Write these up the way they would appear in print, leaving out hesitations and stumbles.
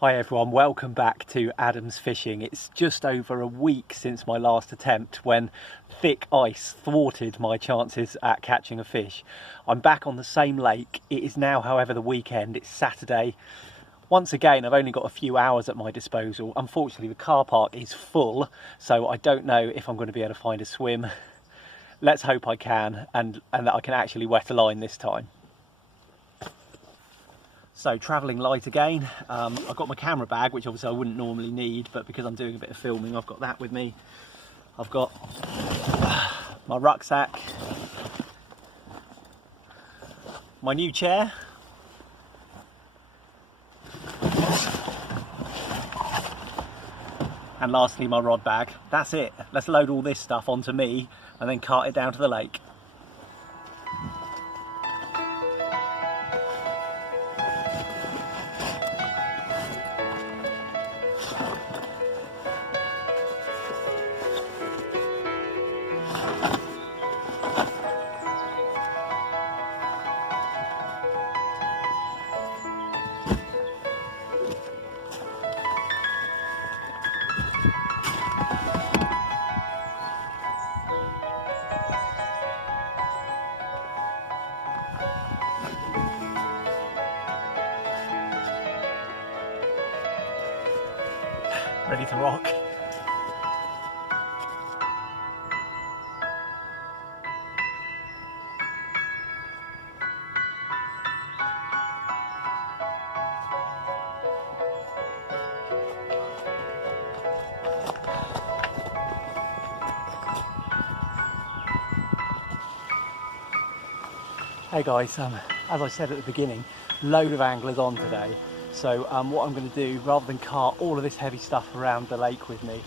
Hi everyone, welcome back to Adam's Fishing. It's just over a week since my last attempt when thick ice thwarted my chances at catching a fish. I'm back on the same lake. It is now, however, the weekend. It's Saturday. Once again, I've only got a few hours at my disposal. Unfortunately, the car park is full, so I don't know if I'm going to be able to find a swim. Let's hope I can, and that I can actually wet a line this time. So travelling light again. I've got my camera bag, which obviously I wouldn't normally need, but because I'm doing a bit of filming, I've got that with me. I've got my rucksack, my new chair, and lastly my rod bag. That's it. Let's load all this stuff onto me and then cart it down to the lake. Ready to rock. Hey guys, as I said at the beginning, load of anglers on today. So what I'm going to do, rather than cart all of this heavy stuff around the lake with me,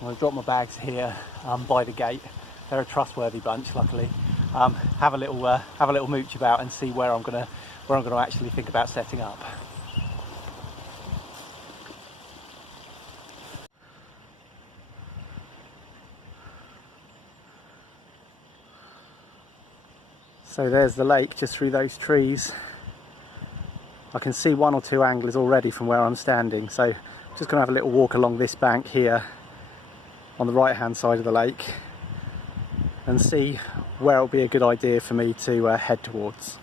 I'm going to drop my bags here by the gate. They're a trustworthy bunch, luckily. Have a little mooch about and see where I'm going to actually think about setting up. So there's the lake just through those trees. I can see one or two anglers already from where I'm standing, so just going to have a little walk along this bank here on the right hand side of the lake and see where it will be a good idea for me to head towards.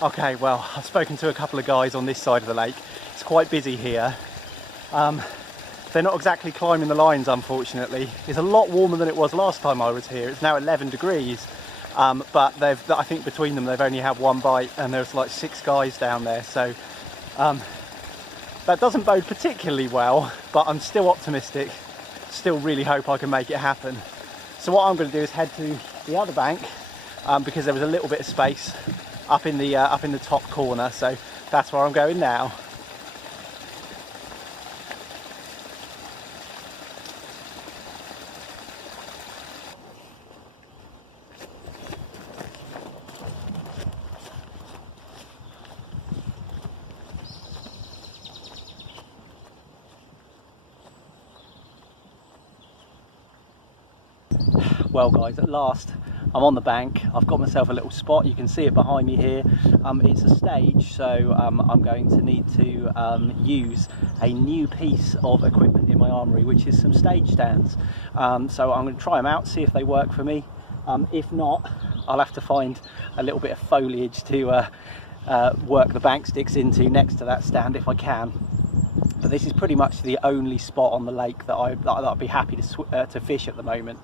Okay, well, I've spoken to a couple of guys on this side of the lake. It's quite busy here. They're not exactly climbing the lines, unfortunately. It's a lot warmer than it was last time I was here. It's now 11 degrees. But I think between them they've only had one bite, and there's like 6 guys down there, so that doesn't bode particularly well, but I'm still optimistic, still really hope I can make it happen. So what I'm going to do is head to the other bank, because there was a little bit of space up in the top corner, so that's where I'm going now. Well guys, at last I'm on the bank. I've got myself a little spot. You can see it behind me here. It's a stage, so I'm going to need to use a new piece of equipment in my armoury, which is some stage stands. So I'm going to try them out, see if they work for me. If not, I'll have to find a little bit of foliage to work the bank sticks into next to that stand if I can. But this is pretty much the only spot on the lake that I'd be happy to fish at the moment.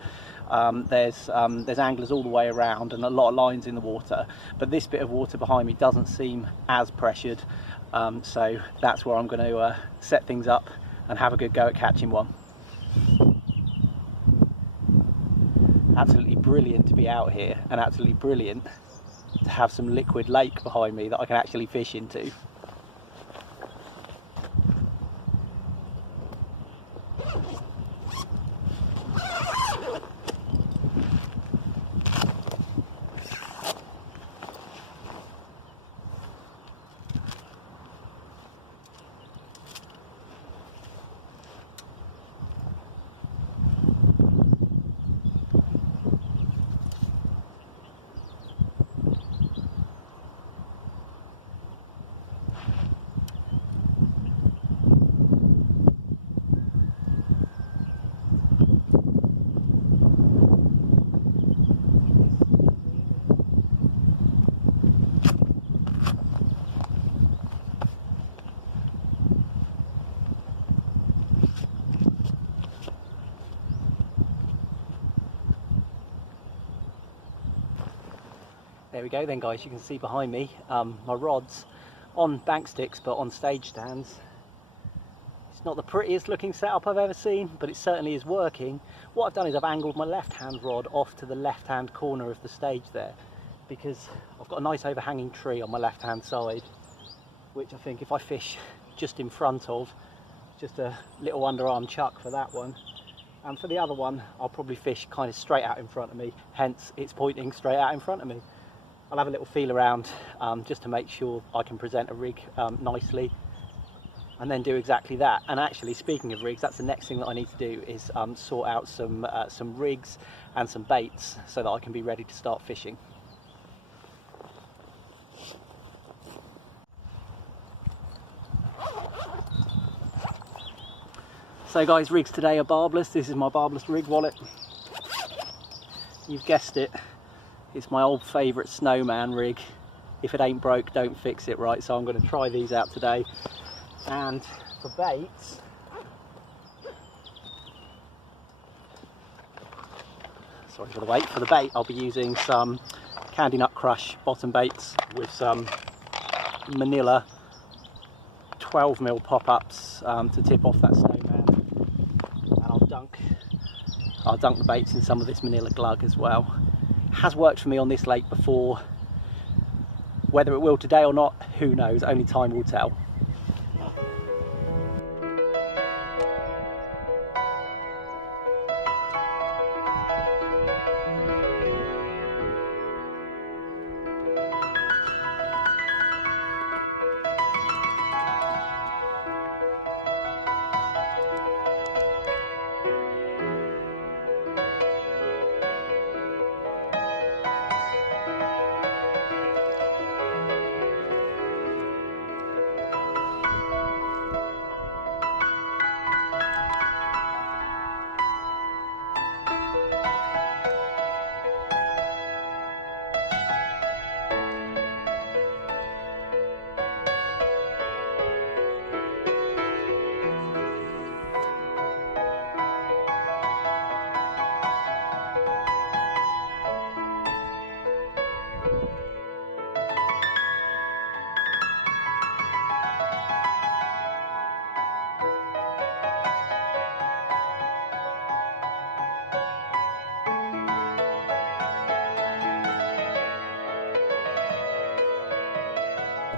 There's anglers all the way around and a lot of lines in the water, but this bit of water behind me doesn't seem as pressured, so that's where I'm going to set things up and have a good go at catching one. Absolutely brilliant to be out here, and absolutely brilliant to have some liquid lake behind me that I can actually fish into. we go then, guys. You can see behind me my rods on bank sticks but on stage stands. It's not the prettiest looking setup I've ever seen, but it certainly is working. What I've done is I've angled my left hand rod off to the left hand corner of the stage there, because I've got a nice overhanging tree on my left hand side, which I think if I fish just in front of, just a little underarm chuck for that one, and for the other one I'll probably fish kind of straight out in front of me, hence it's pointing straight out in front of me. I'll have a little feel around just to make sure I can present a rig nicely, and then do exactly that. And actually, speaking of rigs, that's the next thing that I need to do, is sort out some rigs and some baits so that I can be ready to start fishing. So guys, rigs today are barbless. This is my barbless rig wallet. You've guessed it, it's my old favourite snowman rig. If it ain't broke, don't fix it, right? So I'm going to try these out today. And for baits, sorry for the wait, for the bait I'll be using some Candy Nut Crush bottom baits with some Manila 12mm pop-ups to tip off that snowman, and I'll dunk the baits in some of this Manila glug as well. Has worked for me on this lake before. Whether it will today or not, who knows, only time will tell.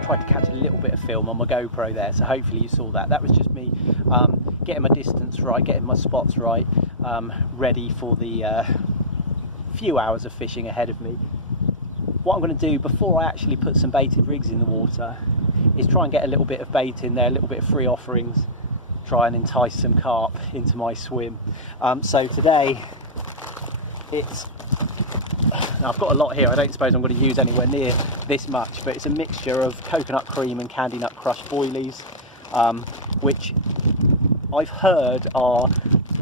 Tried to catch a little bit of film on my GoPro there, so hopefully you saw that. That was just me getting my distance right, getting my spots right, ready for the few hours of fishing ahead of me. What I'm going to do before I actually put some baited rigs in the water is try and get a little bit of bait in there, a little bit of free offerings, try and entice some carp into my swim. So today now I've got a lot here. I don't suppose I'm going to use anywhere near this much, but it's a mixture of coconut cream and Candy Nut Crush boilies, which I've heard are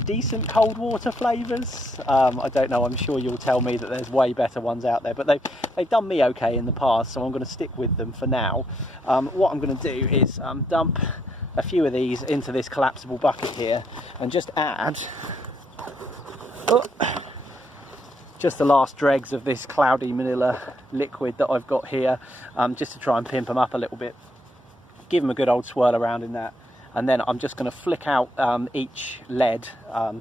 decent cold water flavours. I don't know, I'm sure you'll tell me that there's way better ones out there, but they've done me okay in the past, so I'm going to stick with them for now. What I'm going to do is dump a few of these into this collapsible bucket here and just add just the last dregs of this cloudy Manila liquid that I've got here, just to try and pimp them up a little bit, give them a good old swirl around in that, and then I'm just going to flick out each lead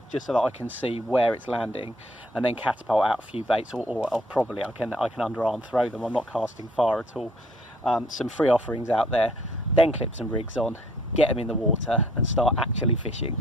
just so that I can see where it's landing, and then catapult out a few baits, or probably I can underarm throw them. I'm not casting far at all. Some free offerings out there, then clip some rigs on, get them in the water and start actually fishing.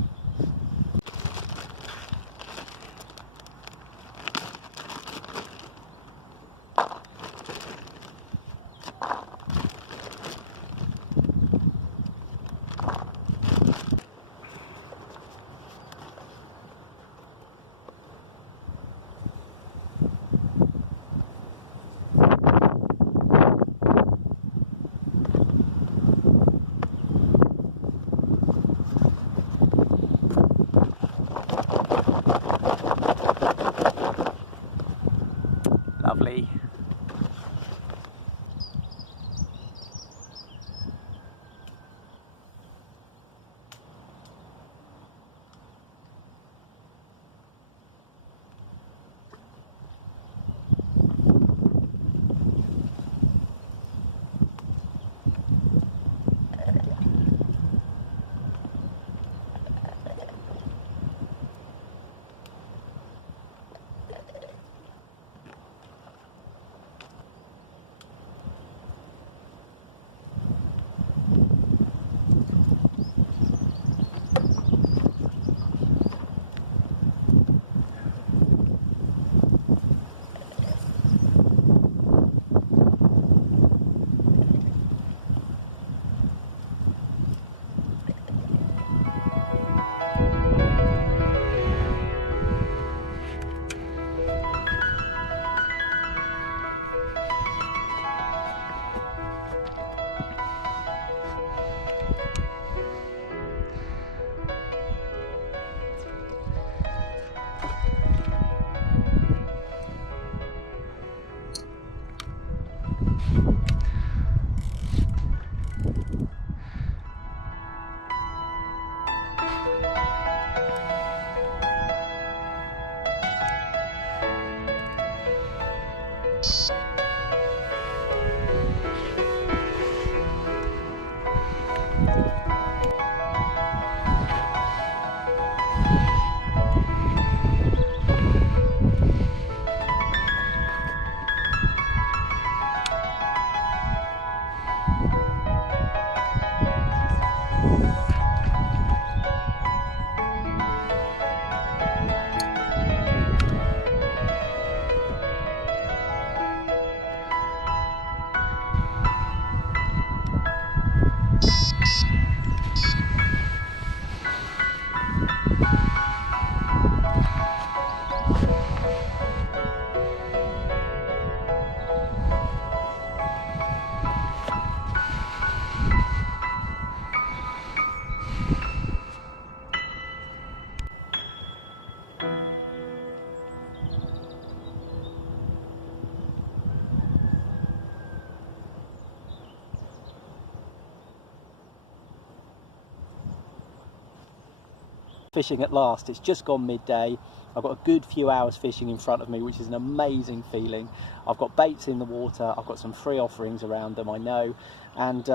Fishing at last. It's just gone midday. I've got a good few hours fishing in front of me, which is an amazing feeling. I've got baits in the water, I've got some free offerings around them, I know, and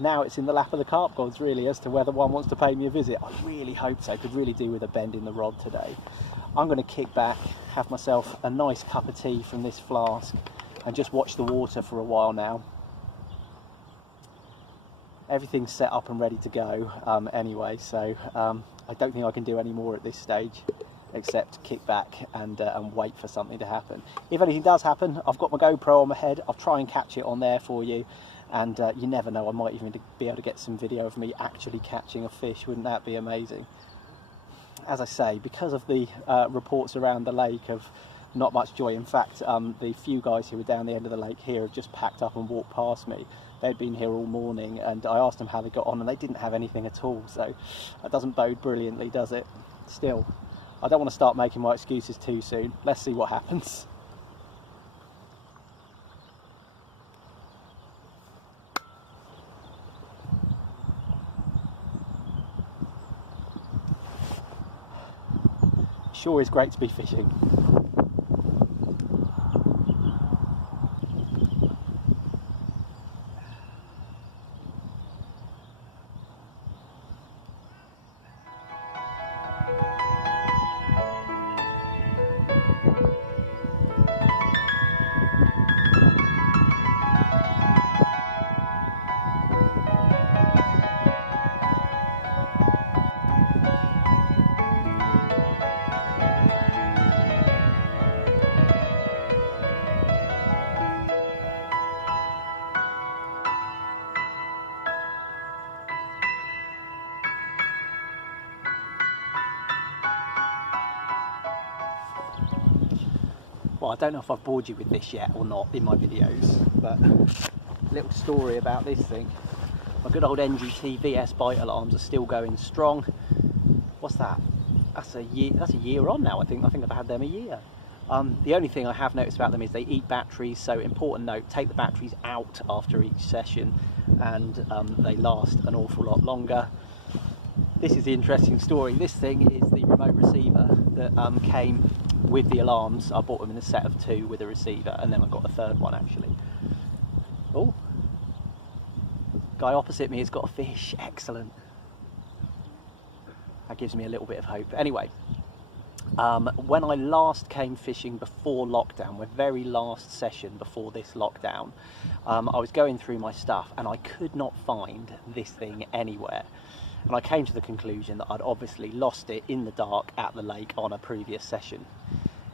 now it's in the lap of the carp gods really as to whether one wants to pay me a visit. I really hope so. Could really do with a bend in the rod today. I'm going to kick back, have myself a nice cup of tea from this flask and just watch the water for a while now. Everything's set up and ready to go anyway, so I don't think I can do any more at this stage except kick back and wait for something to happen. If anything does happen, I've got my GoPro on my head. I'll try and catch it on there for you, and you never know, I might even be able to get some video of me actually catching a fish. Wouldn't that be amazing? As I say, because of the reports around the lake of not much joy. In fact, the few guys who were down the end of the lake here have just packed up and walked past me. They'd been here all morning, and I asked them how they got on, and they didn't have anything at all, so that doesn't bode brilliantly, does it? Still, I don't want to start making my excuses too soon. Let's see what happens. Sure is great to be fishing. Well, I don't know if I've bored you with this yet or not in my videos, but a little story about this thing. My good old NGT VS bite alarms are still going strong. What's that? That's a year on now. I think I've had them a year. The only thing I have noticed about them is they eat batteries, so important note, take the batteries out after each session, and they last an awful lot longer. This is the interesting story. This thing is the remote receiver that came with the alarms. I bought them in a set of 2 with a receiver, and then I got a third one actually. Oh, guy opposite me has got a fish. Excellent. That gives me a little bit of hope. Anyway, when I last came fishing before lockdown, my very last session before this lockdown, I was going through my stuff and I could not find this thing anywhere. And I came to the conclusion that I'd obviously lost it in the dark at the lake on a previous session.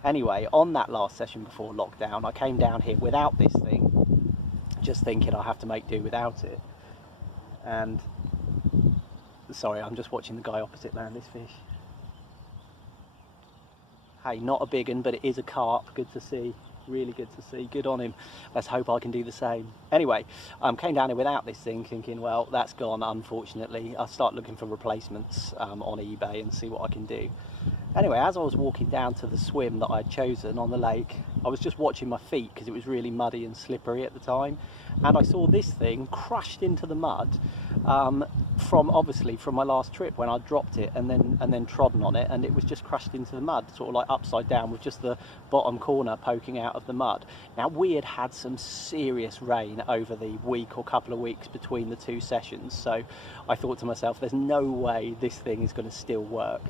Anyway, on that last session before lockdown, I came down here without this thing, just thinking I'll have to make do without it. And, sorry, I'm just watching the guy opposite land this fish. Hey, not a big one, but it is a carp. Good to see. Really good to see. Good on him. Let's hope I can do the same. Anyway, came down here without this thing, thinking, well, that's gone, unfortunately. I'll start looking for replacements on eBay and see what I can do. Anyway, as I was walking down to the swim that I'd chosen on the lake, I was just watching my feet because it was really muddy and slippery at the time, and I saw this thing crushed into the mud from my last trip when I dropped it and then trodden on it, and it was just crushed into the mud, sort of like upside down with just the bottom corner poking out of the mud. Now, we had had some serious rain over the week or couple of weeks between the 2 sessions, so I thought to myself, there's no way this thing is going to still work.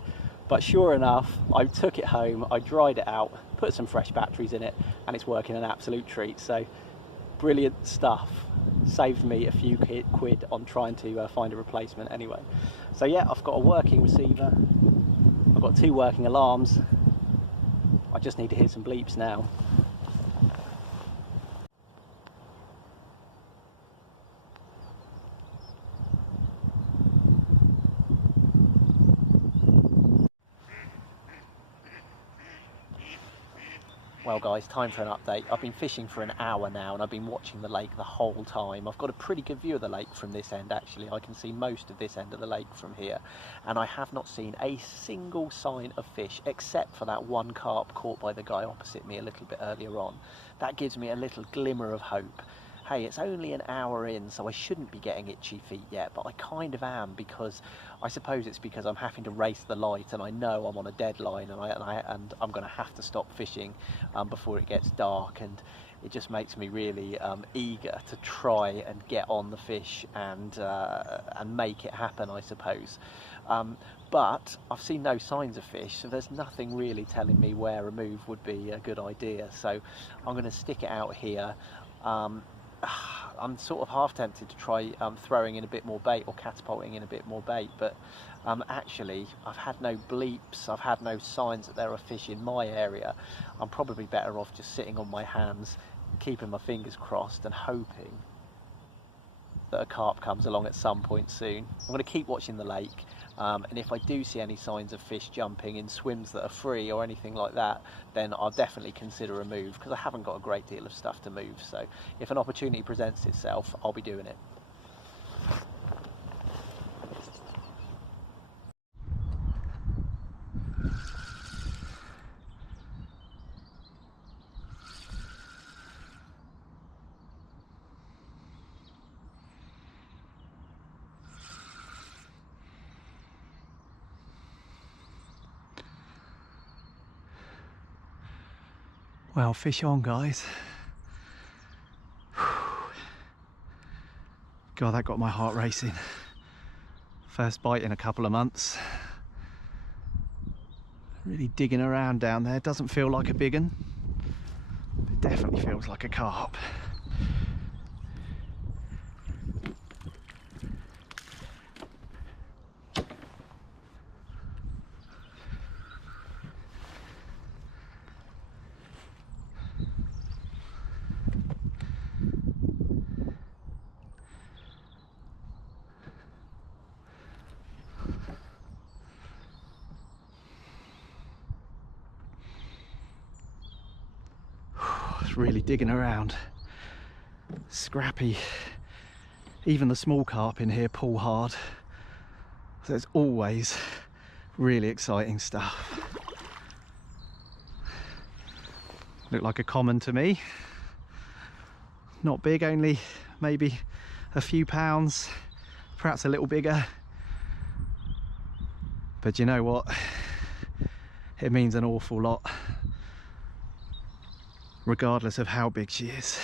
But sure enough, I took it home, I dried it out, put some fresh batteries in it, and it's working an absolute treat. So brilliant stuff. Saved me a few quid on trying to find a replacement anyway. So yeah, I've got a working receiver, I've got 2 working alarms. I just need to hear some bleeps now. Well guys, time for an update. I've been fishing for an hour now and I've been watching the lake the whole time. I've got a pretty good view of the lake from this end actually. I can see most of this end of the lake from here, and I have not seen a single sign of fish except for that one carp caught by the guy opposite me a little bit earlier on. That gives me a little glimmer of hope. hey, it's only an hour in, so I shouldn't be getting itchy feet yet, but I kind of am, because I suppose it's because I'm having to race the light and I know I'm on a deadline, and I'm going to have to stop fishing before it gets dark, and it just makes me really eager to try and get on the fish and make it happen, I suppose. But I've seen no signs of fish, so there's nothing really telling me where a move would be a good idea. So I'm going to stick it out here. I'm sort of half tempted to try throwing in a bit more bait or catapulting in a bit more bait, but actually I've had no bleeps, I've had no signs that there are fish in my area. I'm probably better off just sitting on my hands, keeping my fingers crossed and hoping that a carp comes along at some point soon. I'm going to keep watching the lake, and if I do see any signs of fish jumping in swims that are free or anything like that, then I'll definitely consider a move, because I haven't got a great deal of stuff to move. So if an opportunity presents itself, I'll be doing it. Well, fish on, guys. God, that got my heart racing. First bite in a couple of months. Really digging around down there. Doesn't feel like a big one. It definitely feels like a carp. Really digging around. Scrappy. Even the small carp in here pull hard. So there's always really exciting stuff. Look like a common to me. Not big, only maybe a few pounds, perhaps a little bigger. But you know what? It means an awful lot, regardless of how big she is.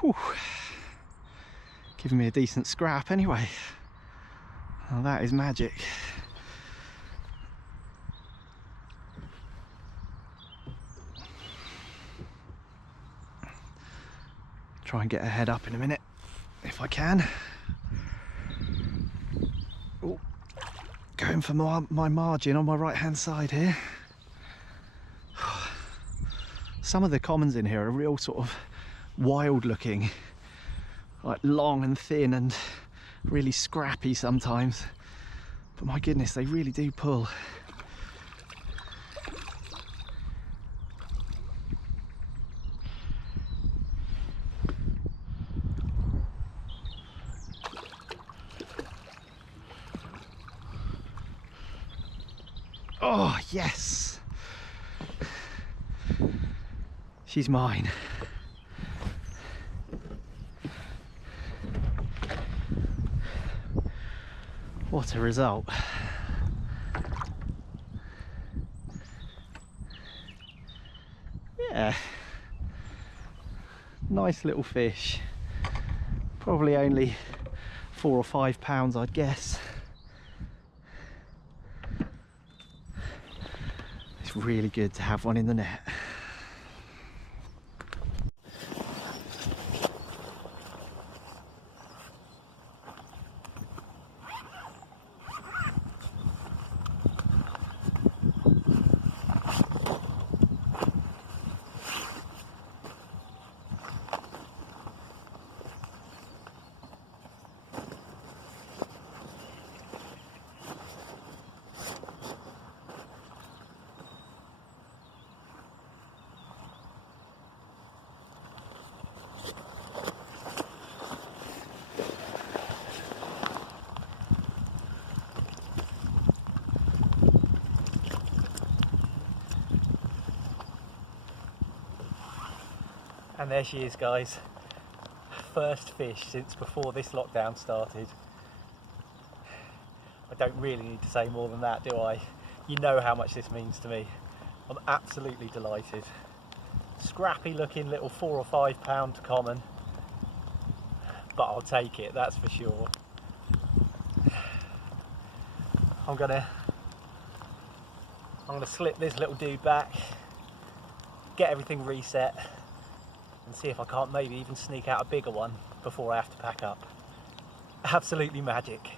Whew. Giving me a decent scrap anyway. Well, that is magic. Try and get her head up in a minute if I can. Ooh. Going for my margin on my right hand side here. Some of the commons in here are real sort of wild looking, like long and thin and really scrappy sometimes, but my goodness, they really do pull. Oh yes, she's mine. What a result. Yeah, nice little fish, probably only 4 or 5 pounds, I'd guess. It's really good to have one in the net. And there she is, guys. First fish since before this lockdown started. I don't really need to say more than that, do I? You know how much this means to me. I'm absolutely delighted. Scrappy looking little 4 or 5 pound common, but I'll take it, that's for sure. I'm gonna slip this little dude back, get everything reset, and see if I can't maybe even sneak out a bigger one before I have to pack up. Absolutely magic.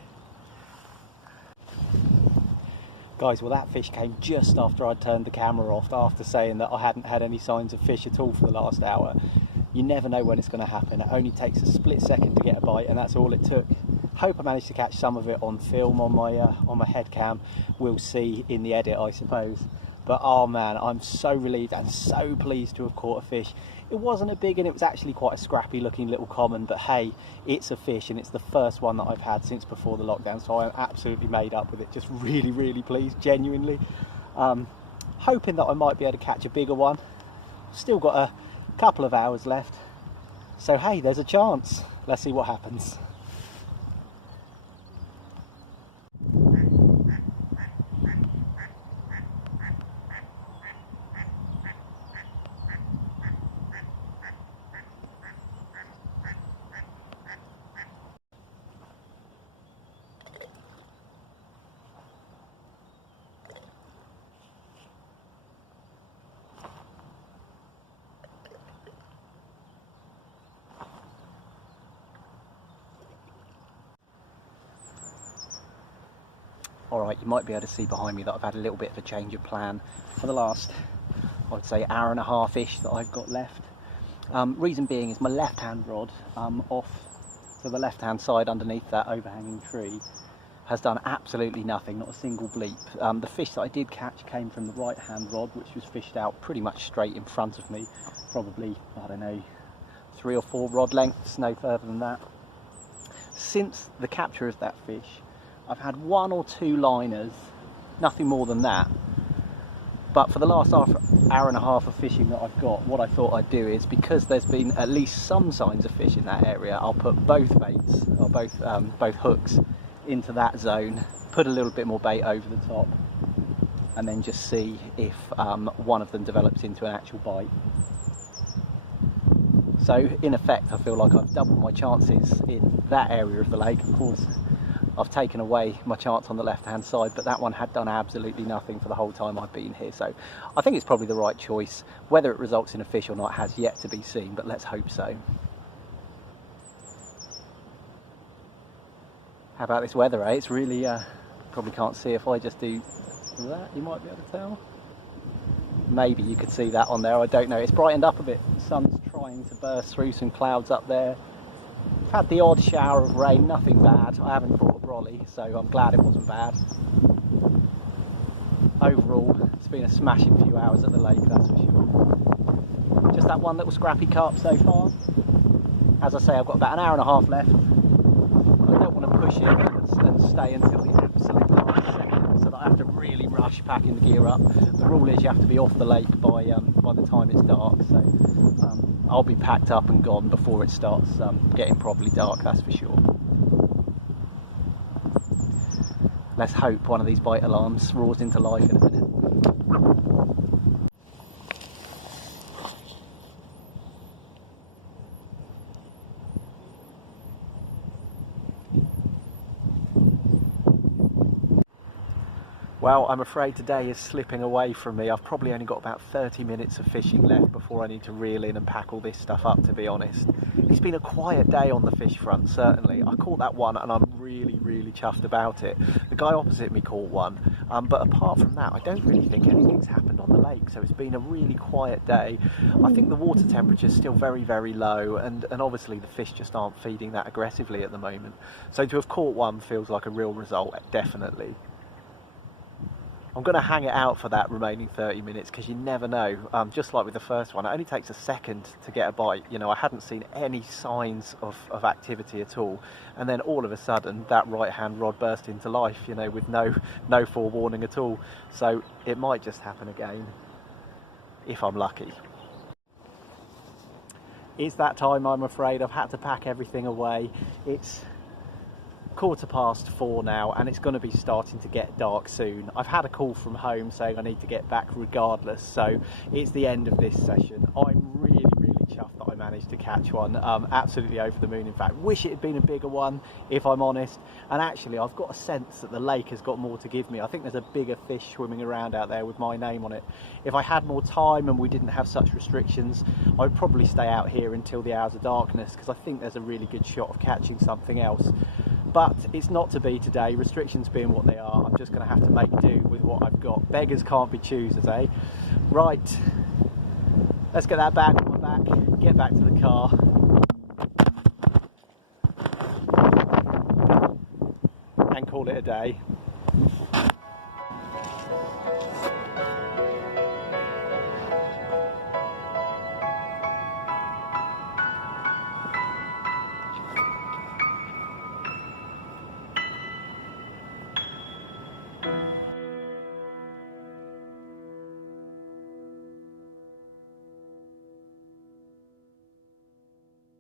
Guys, well, that fish came just after I'd turned the camera off, after saying that I hadn't had any signs of fish at all for the last hour. You never know when it's going to happen. It only takes a split second to get a bite, and that's all it took. Hope I managed to catch some of it on film on my head cam. We'll see in the edit, I suppose. But oh man, I'm so relieved and so pleased to have caught a fish. It wasn't a big one, it was actually quite a scrappy looking little common, but hey, it's a fish and it's the first one that I've had since before the lockdown, so I'm absolutely made up with it. Just really pleased, genuinely. Hoping that I might be able to catch a bigger one. Still got a couple of hours left, so hey, there's a chance. Let's see what happens. Alright, you might be able to see behind me that I've had a little bit of a change of plan for the last, I would say, hour and a half-ish that I've got left. Reason being is my left-hand rod off to the left-hand side underneath that overhanging tree has done absolutely nothing, not a single bleep. The fish that I did catch came from the right-hand rod, which was fished out pretty much straight in front of me, probably, I don't know, 3 or 4 rod lengths, no further than that. Since the capture of that fish, I've had 1 or 2 liners, nothing more than that. But for the last hour and a half of fishing that I've got, what I thought I'd do is, because there's been at least some signs of fish in that area, I'll put both baits, or both hooks, into that zone, put a little bit more bait over the top, and then just see if one of them develops into an actual bite. So in effect, I feel like I've doubled my chances in that area of the lake. Of course, I've taken away my chance on the left-hand side, but that one had done absolutely nothing for the whole time I've been here. So I think it's probably the right choice. Whether it results in a fish or not has yet to be seen, but let's hope so. How about this weather, eh? It's really, probably can't see if I just do that, you might be able to tell. Maybe you could see that on there, I don't know. It's brightened up a bit. The sun's trying to burst through some clouds up there. I've had the odd shower of rain, nothing bad. I haven't brought a brolly, so I'm glad it wasn't bad. Overall, it's been a smashing few hours at the lake, that's for sure. Just that one little scrappy carp so far. As I say, I've got about an hour and a half left. I don't want to push it and stay until the absolute last second, so that I have to really rush packing the gear up. The rule is you have to be off the lake by the time it's dark, so I'll be packed up and gone before it starts getting properly dark, that's for sure. Let's hope one of these bite alarms roars into life in a minute. Well, I'm afraid today is slipping away from me. I've probably only got about 30 minutes of fishing left before I need to reel in and pack all this stuff up, to be honest. It's been a quiet day on the fish front, certainly. I caught that one and I'm really chuffed about it. The guy opposite me caught one, but apart from that, I don't really think anything's happened on the lake, so it's been a really quiet day. I think the water temperature is still very low, and obviously the fish just aren't feeding that aggressively at the moment. So to have caught one feels like a real result, definitely. I'm going to hang it out for that remaining 30 minutes because you never know. Just like with the first one, it only takes a second to get a bite. You know, I hadn't seen any signs of activity at all, and then all of a sudden that right-hand rod burst into life, you know, with no forewarning at all. So it might just happen again if I'm lucky. it's that time, I'm afraid. I've had to pack everything away. It's 4:15 now, and it's going to be starting to get dark soon. I've had a call from home saying I need to get back regardless, so it's the end of this session. I'm really chuffed that I managed to catch one. Absolutely over the moon, in fact. Wish it had been a bigger one, if I'm honest. And actually, I've got a sense that the lake has got more to give me. I think there's a bigger fish swimming around out there with my name on it. If I had more time and we didn't have such restrictions, I'd probably stay out here until the hours of darkness, because I think there's a really good shot of catching something else. But it's not to be today, restrictions being what they are. I'm just going to have to make do with what I've got. Beggars can't be choosers, eh? Right, let's get that bag on my back, get back to the car. And call it a day.